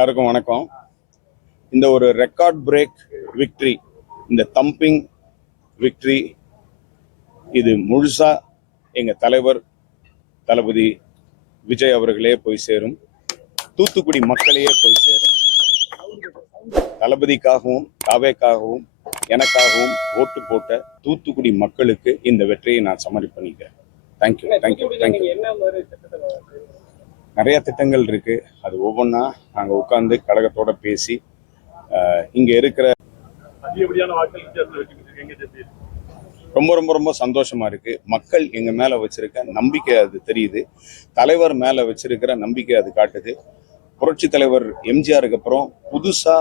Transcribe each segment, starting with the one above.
எல்லாருக்கும் வணக்கம். இந்த ஒரு ரெக்கார்ட் பிரேக் விக்டரி, இந்த தம்பிங் விக்டரி, இது முழுசா எங்க தலைவர் தளபதி விஜய் அவர்களே போய் சேரும், தூத்துக்குடி மக்களையே போய் சேரும். தளபதிக்காகவும் தாவேக்காகவும் எனக்காகவும் ஓட்டு போட்ட தூத்துக்குடி மக்களுக்கு இந்த வெற்றியை நான் சமர்ப்பணிக்கிறேன். Thank you thank you thank you. நிறைய திட்டங்கள் இருக்கு. அது ஒவ்வொன்றா நாங்கள் உட்கார்ந்து கழகத்தோட பேசி இங்க இருக்கிற ரொம்ப ரொம்ப ரொம்ப சந்தோஷமா இருக்கு. மக்கள் எங்க மேல வச்சிருக்க நம்பிக்கை அது தெரியுது. தலைவர் மேல வச்சிருக்கிற நம்பிக்கை அது காட்டுது. புரட்சி தலைவர் எம்ஜிஆருக்கு அப்புறம் புதுசா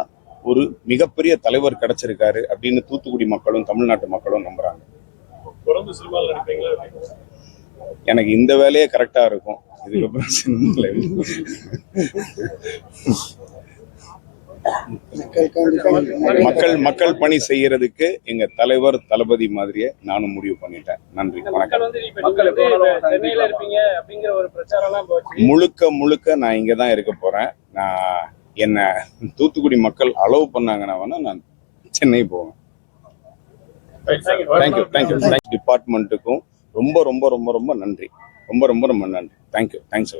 ஒரு மிகப்பெரிய தலைவர் கிடைச்சிருக்காரு அப்படின்னு தூத்துக்குடி மக்களும் தமிழ்நாட்டு மக்களும் நம்புறாங்க. எனக்கு இந்த வேலையே கரெக்டா இருக்கும். இதுக்கப்புறம் மக்கள் பணி செய்யறதுக்கு எங்க தலைவர் தளபதி மாதிரியே நானும் முடிவு பண்ணிட்டேன். நன்றி, வணக்கம். முழுக்க முழுக்க நான் இங்கதான் இருக்க போறேன். நான் என்ன தூத்துக்குடி மக்கள் அலோவ் பண்ணாங்கன்னா வேணா நான் சென்னை போவேன். Thank you thank you. டிபார்ட்மெண்ட்டுக்கும் ரொம்ப ரொம்ப ரொம்ப ரொம்ப நன்றி. ரொம்ப ரொம்ப ரொம்ப நன்றி. தேங்க்யூ. தேங்க்ஸ்.